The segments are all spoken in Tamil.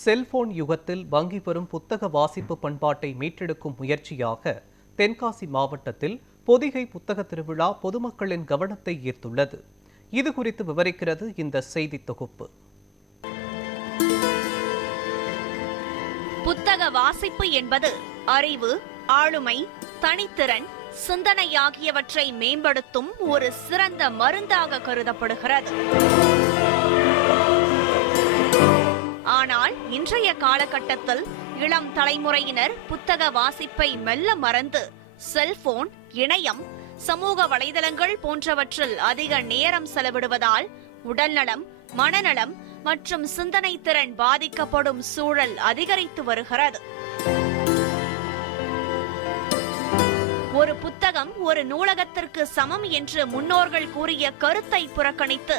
செல்போன் யுகத்தில் வங்கி பெறும் புத்தக வாசிப்பு பண்பாட்டை மீட்டெடுக்கும் முயற்சியாக தென்காசி மாவட்டத்தில் பொதிகை புத்தக திருவிழா பொதுமக்களின் கவனத்தை ஈர்த்துள்ளது. இது குறித்து விவரிக்கிறது இந்த செய்தி தொகுப்பு. புத்தக வாசிப்பு என்பது அறிவு, ஆளுமை, தனித்திறன், சிந்தனை ஆகியவற்றை மேம்படுத்தும் ஒரு சிறந்த மருந்தாக கருதப்படுகிறது. ஆனால் இன்றைய காலகட்டத்தில் இளம் தலைமுறையினர் புத்தக வாசிப்பை மெல்ல மறந்து செல்போன், இணையம், சமூக வலைதளங்கள் போன்றவற்றில் அதிக நேரம் செலவிடுவதால் உடல்நலம், மனநலம் மற்றும் சிந்தனை திறன் பாதிக்கப்படும் சூழல் அதிகரித்து வருகிறது. ஒரு புத்தகம் ஒரு நூலகத்திற்கு சமம் என்று முன்னோர்கள் கூறிய கருத்தை புறக்கணித்து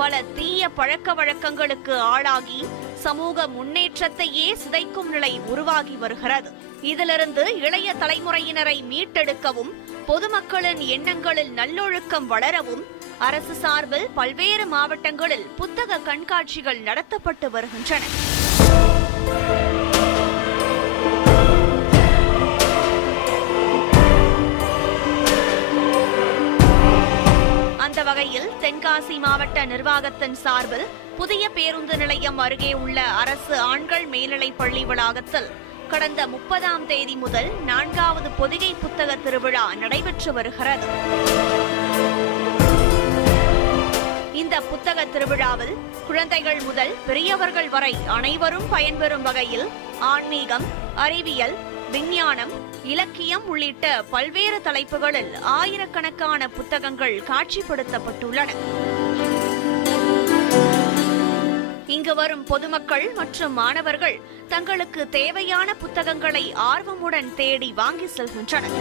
பல தீய பழக்க வழக்கங்களுக்கு ஆளாகி சமூக முன்னேற்றத்தையே சிதைக்கும் நிலை உருவாகி வருகிறது. இதிலிருந்து இளைய தலைமுறையினரை மீட்டெடுக்கவும், பொதுமக்களின் எண்ணங்களில் நல்லொழுக்கம் வளரவும் அரசு சார்பில் பல்வேறு மாவட்டங்களில் புத்தக கண்காட்சிகள் நடத்தப்பட்டு வருகின்றன. அந்த வகையில் தென்காசி மாவட்ட நிர்வாகத்தின் சார்பில் புதிய பேருந்து நிலையம் அருகே உள்ள அரசு ஆண்கள் மேல்நிலைப் பள்ளி வளாகத்தில் கடந்த 30ஆம் தேதி முதல் 4வது பொதிகை புத்தக திருவிழா நடைபெற்று வருகிறது. இந்த புத்தக திருவிழாவில் குழந்தைகள் முதல் பெரியவர்கள் வரை அனைவரும் பயன்பெறும் வகையில் ஆன்மீகம், அறிவியல், விஞ்ஞானம், இலக்கியம் உள்ளிட்ட பல்வேறு தலைப்புகளில் ஆயிரக்கணக்கான புத்தகங்கள் காட்சிப்படுத்தப்பட்டுள்ளன. இங்கு வரும் பொதுமக்கள் மற்றும் மாணவர்கள் தங்களுக்கு தேவையான புத்தகங்களை ஆர்வமுடன் தேடி வாங்கி செல்கின்றனர்.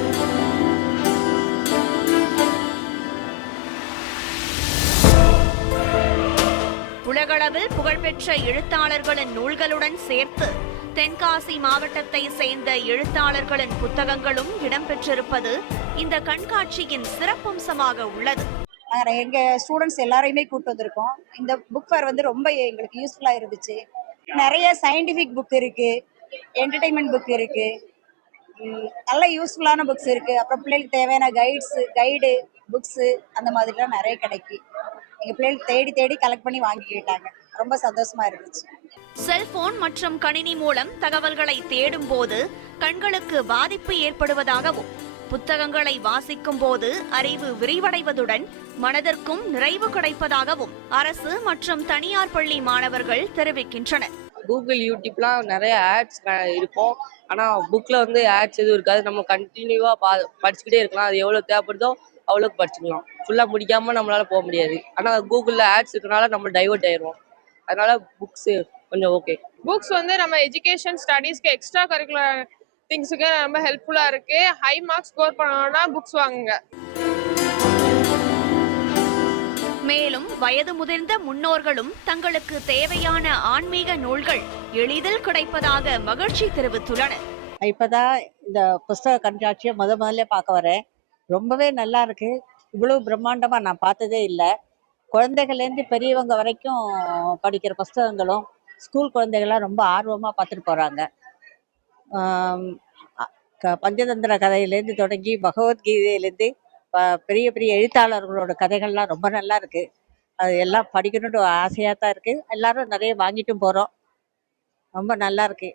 உலகளவில் புகழ்பெற்ற எழுத்தாளர்களின் நூல்களுடன் சேர்த்து தென்காசி மாவட்டத்தை சேர்ந்த எழுத்தாளர்களின் புத்தகங்களும் இடம்பெற்றிருப்பது இந்த கண்காட்சியின் சிறப்பம்சமாக உள்ளது. எங்க ஸ்டூடெண்ட்ஸ் எல்லாரையுமே கூட்டு வந்திருக்கோம். இந்த புக் ஃபேர் ரொம்ப எங்களுக்கு யூஸ்ஃபுல்லா இருந்துச்சு. நிறைய சயின்டிபிக் புக் இருக்கு, என்டர்டைன்மெண்ட் புக் இருக்கு, நல்ல யூஸ்ஃபுல்லான புக்ஸ் இருக்கு. அப்புறம் பிள்ளைகளுக்கு தேவையான கைடு புக்ஸ் அந்த மாதிரிலாம் நிறைய கிடைக்கும். எங்க பிள்ளைகள் தேடி தேடி கலெக்ட் பண்ணி வாங்கிக்கிட்டாங்க. ரொம்ப சந்தோஷமா இருந்துச்சு. செல்போன் மற்றும் கணினி மூலம் தகவல்களை தேடும் போது கண்களுக்கு பாதிப்பு ஏற்படுவதாகவும், புத்தகங்களை வாசிக்கும் போது அறிவு விரிவடைவதுடன் மனதிற்கும் நிறைவு கிடைப்பதாகவும் அரசு மற்றும் தனியார் பள்ளி மாணவர்கள் தெரிவிக்கின்றனர். கூகுள், யூடியூப்லாம் நிறைய ஆட்ஸ் இருக்கும். ஆனால் புக்கில் ஆட்ஸ் எதுவும் இருக்காது. நம்ம கண்டினியூவாக படிச்சுக்கிட்டே இருக்கலாம். அது எவ்வளோ தேவைப்படுதோ அவ்வளோக்கு படிச்சுக்கலாம். ஃபுல்லாக முடிக்காமல் நம்மளால் போக முடியாது. ஆனால் கூகுளில் ஆட்ஸ் இருக்கனால நம்ம டைவர்ட் ஆயிடுவோம். அதனால புக்ஸ் கொஞ்சம் ஓகே. புக்ஸ் நம்ம எஜுகேஷன் ஸ்டடீஸ்க்கு எக்ஸ்ட்ரா கரிக்குலர் திங்ஸுக்கு ரொம்ப ஹெல்ப்ஃபுல்லாக இருக்கு. ஹை மார்க்ஸ் ஸ்கோர் பண்ணணும்னா புக்ஸ் வாங்குங்க. மேலும் வயது முதிர்ந்த முன்னோர்களும் தங்களுக்கு தேவையான ஆன்மீக நூல்கள் எளிதில் கிடைப்பதாக மகிழ்ச்சி தெரிவித்துள்ளனர். இப்பதான் இந்த புஸ்தக கண்காட்சியை முதல்ல பார்க்க வரேன். ரொம்பவே நல்லா இருக்கு. இவ்வளவு பிரம்மாண்டமா நான் பார்த்ததே இல்லை. குழந்தைகள்லேருந்து பெரியவங்க வரைக்கும் படிக்கிற புஸ்தகங்களும் ஸ்கூல் குழந்தைகள்லாம் ரொம்ப ஆர்வமாக பார்த்துட்டு போகிறாங்க. பஞ்சதந்திர கதையிலேருந்து தொடங்கி பகவத்கீதையிலேருந்து பெரிய பெரிய எழுத்தாளர்களோட கதைகள்லாம் ரொம்ப நல்லா இருக்குது. அது எல்லாம் படிக்கணும்னு ஆசையாக தான் இருக்குது. எல்லாரும் நிறைய வாங்கிட்டும் போகிறோம். ரொம்ப நல்லா இருக்கு.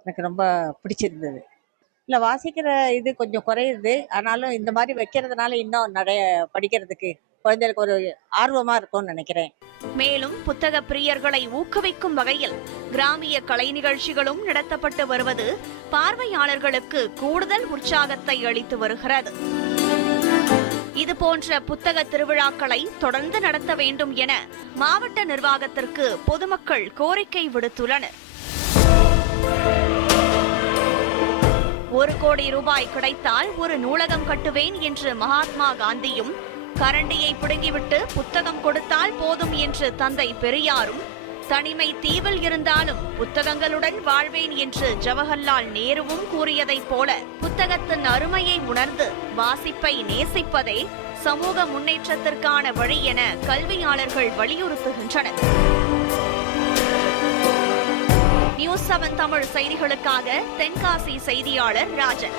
எனக்கு ரொம்ப பிடிச்சிருந்தது. இல்லை, வாசிக்கிற இது கொஞ்சம் குறையுது. ஆனாலும் இந்த மாதிரி வைக்கிறதுனால இன்னும் நிறைய படிக்கிறதுக்கு குழந்தைகளுக்கு ஒரு ஆர்வமா இருக்கும்னு நினைக்கிறேன். மேலும் புத்தக பிரியர்களை ஊக்குவிக்கும் வகையில் கிராமிய கலை நிகழ்ச்சிகளும் நடத்தப்பட்டு வருவது பார்வையாளர்களுக்கு கூடுதல் உற்சாகத்தை அளித்து வருகிறது. இதுபோன்ற புத்தக திருவிழாக்களை தொடர்ந்து நடத்த வேண்டும் என மாவட்ட நிர்வாகத்திற்கு பொதுமக்கள் கோரிக்கை விடுத்துள்ளனர். 1 கோடி ரூபாய் கிடைத்தால் ஒரு நூலகம் கட்டுவேன் என்று மகாத்மா காந்தியும், கரண்டியை பிடுங்கிவிட்டு புத்தகம் கொடுத்தால் போதும் என்று தந்தை பெரியாரும், தனிமை தீவில் இருந்தாலும் புத்தகங்களுடன் வாழ்வேன் என்று ஜவஹர்லால் நேருவும் கூறியதைப் போல புத்தகத்தின் அருமையை உணர்ந்து வாசிப்பை நேசிப்பதே சமூக முன்னேற்றத்திற்கான வழி என கல்வியாளர்கள் வலியுறுத்துகின்றனர். நியூஸ் 7 தமிழ் செய்திகளுக்காக தென்காசி செய்தியாளர் ராஜன்.